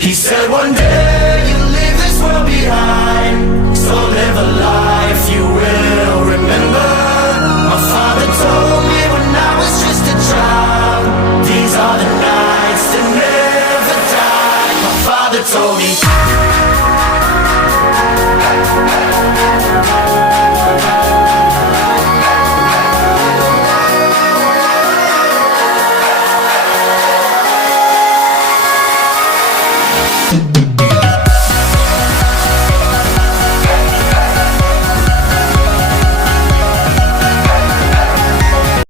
He said one day you'll leave this world behind.